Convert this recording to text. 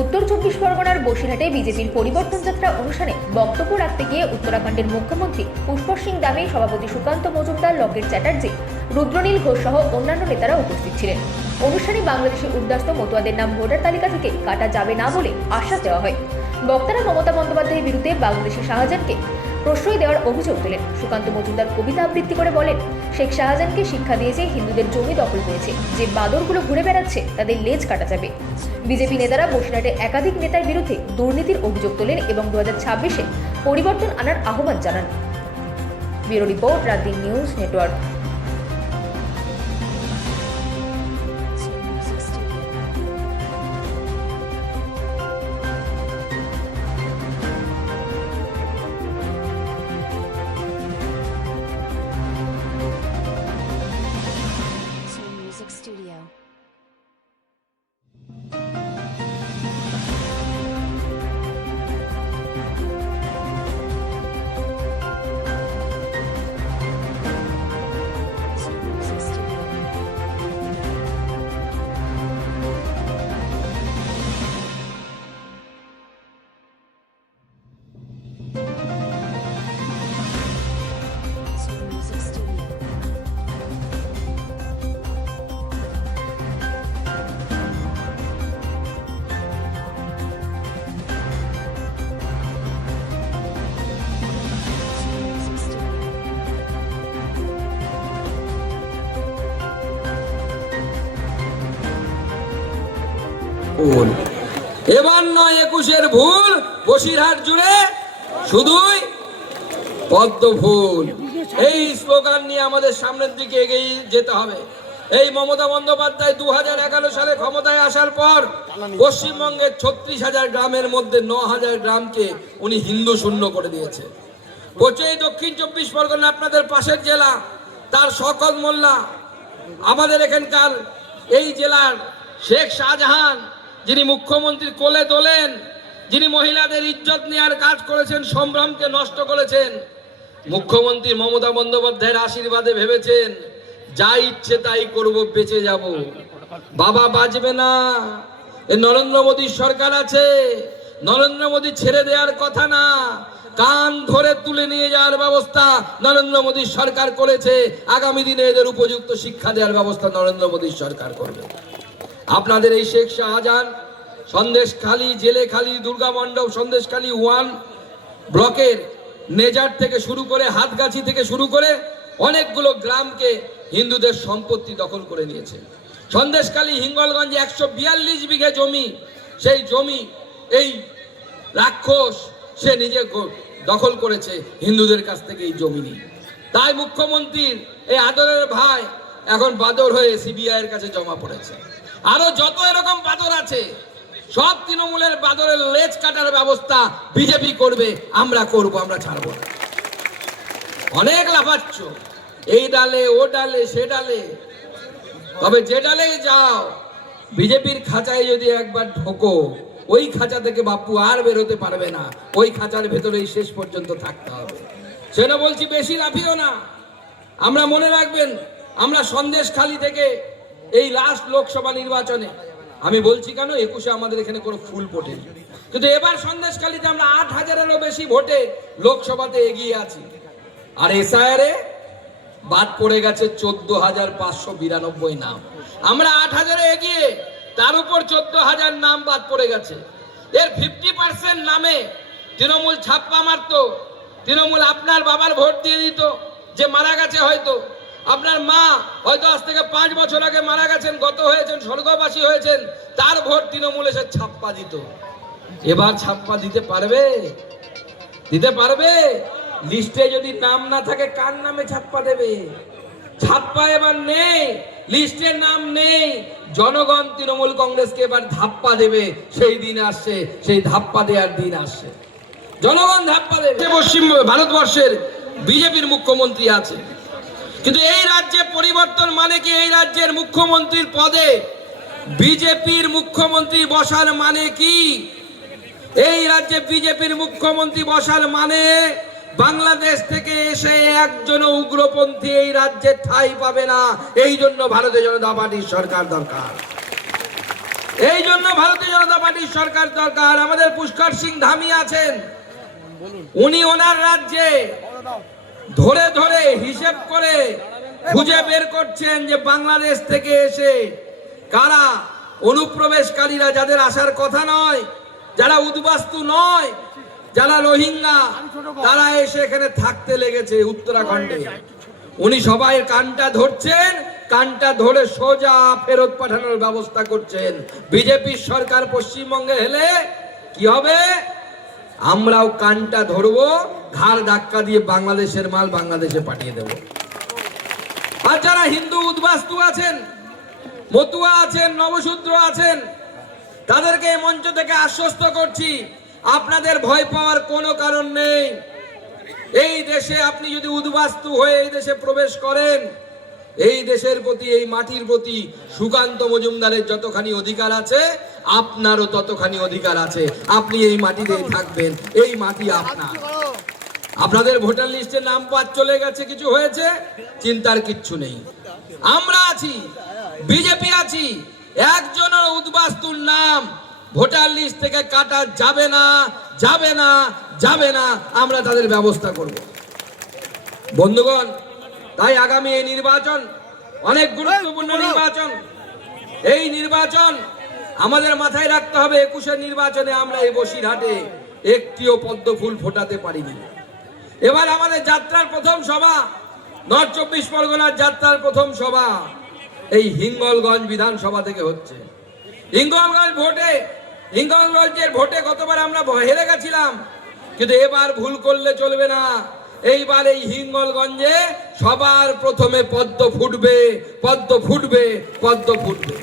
উত্তর চব্বিশ পরগনার বসিরহাটে বিজেপির পরিবর্তন যাত্রা অনুষ্ঠানে বক্তব্য রাখতে গিয়ে উত্তরাখণ্ডের মুখ্যমন্ত্রী পুষ্কর সিং ধামি, সভাপতি সুকান্ত মজুমদার, লকেট চ্যাটার্জি, রুদ্রনীল ঘোষ সহ অন্যান্য নেতারা উপস্থিত ছিলেন। অনুষ্ঠানে বাংলাদেশে উদ্বাস্তু মতুয়াদের নাম ভোটার তালিকা থেকে কাটা যাবে না বলে আশ্বাস দেওয়া হয়। বক্তারা মমতা বন্দ্যোপাধ্যায়ের বিরুদ্ধে বাংলাদেশি শাহজাহানকে প্রশ্রয় দেওয়ার অভিযোগ তোলেন। সুকান্ত মজুমদার কবিতা আবৃত্তি করে বলেন, শেখ শাহজাহানকে শিক্ষা দিয়েছে হিন্দুদের জমি দখল করেছে, যে বাদরগুলো ঘুরে বেড়াচ্ছে তাদের লেজ কাটা যাবে। বিজেপি নেতারা বসিরহাটে একাধিক নেতার বিরুদ্ধে দুর্নীতির অভিযোগ তোলেন এবং 2026-এ পরিবর্তন আনার আহ্বান জানান। Bureau report, রাতদিন news network. Studio. এবার নয় 21-এর ভুল, বসিরহাট জুড়ে শুধুই পদ্ম ফুল। এই স্লোগান নিয়ে আমাদের সামনের দিকে এগিয়ে যেতে হবে। এই মমতা বন্দ্যোপাধ্যায় 2011 সালে ক্ষমতায় আসার পর পশ্চিমবঙ্গের 36,000 গ্রামের মধ্যে 9,000 গ্রামকে উনি হিন্দু শূন্য করে দিয়েছে। এই দক্ষিণ 24 পরগনা আপনাদের পাশের জেলা, তার সকল মোল্লা আমাদের এখানকার এই জেলার শেখ শাহজাহান, যিনি মুখ্যমন্ত্রীর কোলে তোলেন, যিনি মহিলাদের ইজ্জত নেওয়ার কাজ করেছেন, সম্ভ্রমকে নষ্ট করেছেন, মুখ্যমন্ত্রী মমতা বন্দ্যোপাধ্যায়ের আশীর্বাদে ভেবেছেন যা ইচ্ছে তাই করব, বেঁচে যাব। বাবা বাঁচবে না। এই নরেন্দ্র মোদীর সরকার আছে, নরেন্দ্র মোদী ছেড়ে দেওয়ার কথা না, কান ধরে তুলে নিয়ে যাওয়ার ব্যবস্থা নরেন্দ্র মোদীর সরকার করেছে। আগামী দিনে এদের উপযুক্ত শিক্ষা দেওয়ার ব্যবস্থা নরেন্দ্র মোদীর সরকার করবে। আপনাদের এই শেখ শাহজাহান সন্দেশখালী, জেলেখালী, দুর্গা মণ্ডপ, সন্দেশখালী 1 ব্লকের নেজার থেকে শুরু করে হাতগাছি থেকে শুরু করে অনেকগুলো গ্রামকে হিন্দুদের সম্পত্তি দখল করে নিয়েছে। সন্দেশখালী হিঙ্গলগঞ্জে 142 বিঘে জমি, সেই জমি এই রাক্ষস সে নিজে দখল করেছে হিন্দুদের কাছ থেকে এই জমি নিয়ে। তাই মুখ্যমন্ত্রীর এই আদরের ভাই এখন বাদর হয়ে সিবিআই এর কাছে জমা পড়েছে। আরো যত এরকম বাদর আছে, সব তৃণমূলের বাদরের লেজ কাটার ব্যবস্থা বিজেপি করবে, আমরা করব, আমরা ছাড়বো না। অনেক লাফাচ্ছ এই ডালে ও ডালে সে ডালে, তবে যে ডালে যাও বিজেপির খাঁচায় যদি একবার ঢোকো, ওই খাঁচা থেকে বাপু আর বেরোতে পারবে না, ওই খাঁচার ভেতরেই শেষ পর্যন্ত থাকতে হবে। সেটা বলছি, বেশি লাফিও না। আমরা মনে রাখবেন, আমরা সন্দেশখালী থেকে এই লাস্ট লোকসভা নির্বাচনে, আমি বলছি কেন, 21-এ আমাদের এখানে কোনো ফুল ফোটেনি, কিন্তু এবার সন্দেশখালীতে আমরা 8,000-এরও বেশি ভোটে লোকসভাতে এগিয়ে আছি। আর এসআইআরে বাদ পড়ে গেছে 14,592 নাম। আমরা 8,000-এ এগিয়ে, তার উপর 14,000 নাম বাদ পড়ে গেছে। এর 50% নামে তৃণমূল ছাপ্পা মারত। তৃণমূল আপনার বাবার ভোট দিয়ে দিত, যে মারা গেছে, হয়তো আপনার মা হয়তো আজ থেকে 5 বছর আগে মারা গেছেন, গত হয়েছেন, স্বর্গবাসী হয়েছেন, তার ভোট তৃণমূল এসে ছাপ্পা দিত। এবার ছাপ্পা দিতে পারবে? দিতে পারবে? লিস্টে যদি নাম না থাকে কার নামে ছাপ্পা দেবে? ছাপ্পা এবার নেই, লিস্টে নাম নেই। জনগণ তৃণমূল কংগ্রেসকে এবার ধাপ্পা দেবে, সেই দিন আসছে, সেই ধাপ্পা দেওয়ার দিন আসছে। জনগণ ধাপ্পা দেবে। পশ্চিম ভারতবর্ষের বিজেপির মুখ্যমন্ত্রী আছে, কিন্তু এই রাজ্যে পরিবর্তন মানে কি? এই রাজ্যের মুখ্যমন্ত্রীর পদে বিজেপির মুখ্যমন্ত্রী বসার মানে কি? এই রাজ্যে বিজেপির মুখ্যমন্ত্রী বসার মানে বাংলাদেশ থেকে এসে একজনও উগ্রপন্থী এই রাজ্যে ঠাঁই পাবে না। এই জন্য ভারতীয় জনতা পার্টির সরকার দরকার। এই জন্য ভারতীয় জনতা পার্টির সরকার দরকার। আমাদের পুষ্কর সিং ধামি আছেন, উনি ওনার রাজ্যে ধরে ধরে হিসেব করে খুঁজে বের করছেন যে বাংলাদেশ থেকে এসে কারা অনুপ্রবেশকারীরা, যাদের আসার কথা নয়, যারা উদ্বাস্তু নয়, যারা রোহিঙ্গা, তারা এসে এখানে থাকতে লেগেছে উত্তরাখণ্ডে। উনি সবাই কানটা ধরছেন, কানটা ধরে সোজা ফেরত পাঠানোর ব্যবস্থা করছেন। বিজেপির সরকার পশ্চিমবঙ্গে এলে কি হবে? আমরাও কানটা ধরবো, ঘাড় ধাক্কা দিয়ে বাংলাদেশের মাল বাংলাদেশে পাঠিয়ে দেব। আর যারা হিন্দু উদ্বাস্তু আছেন, মতুয়া আছেন, নবশূদ্র আছেন, তাদেরকে এই মঞ্চ থেকে আশ্বস্ত করছি, আপনাদের ভয় পাওয়ার কোনো কারণ নেই। এই দেশে আপনি যদি উদ্বাস্তু হয়ে এই দেশে প্রবেশ করেন, এই দেশের প্রতি, এই মাটির প্রতি সুকান্ত মজুমদারের যতখানি অধিকার আছে, আপনারও ততখানি অধিকার আছে। আপনি এই মাটিতেই থাকবেন, এই মাটি আপনার। আপনাদের ভোটার লিস্টে নাম বাদ চলে গেছে, কিছু হয়েছে, চিন্তার কিচ্ছু নেই। আমরা আছি, বিজেপি আছি, একজনের উদ্বাস্তুর নাম ভোটার লিস্ট থেকে কাটা যাবে না, যাবে না, যাবে না। আমরা তাদের ব্যবস্থা করব। বন্ধুগণ, তাই আগামী এই নির্বাচন অনেক গুরুত্বপূর্ণ নির্বাচন। এই নির্বাচন আমাদের মাথায় রাখতে হবে, 21-এর নির্বাচনে আমরা এই বসিরহাটে একটিও পদ্ম ফুল ফোটাতে পারিনি। এবার আমাদের যাত্রার প্রথম সভা, নর্থ 24 পরগনার যাত্রার প্রথম সভা এই হিঙ্গলগঞ্জ বিধানসভা থেকে হচ্ছে। হিঙ্গলগঞ্জের ভোটে গতবার আমরা হেরে গেছিলাম, কিন্তু এবার ভুল করলে চলবে না। এইবার এই হিঙ্গলগঞ্জে সবার প্রথমে পদ্ম ফুটবে, পদ্ম ফুটবে, পদ্ম ফুটবে।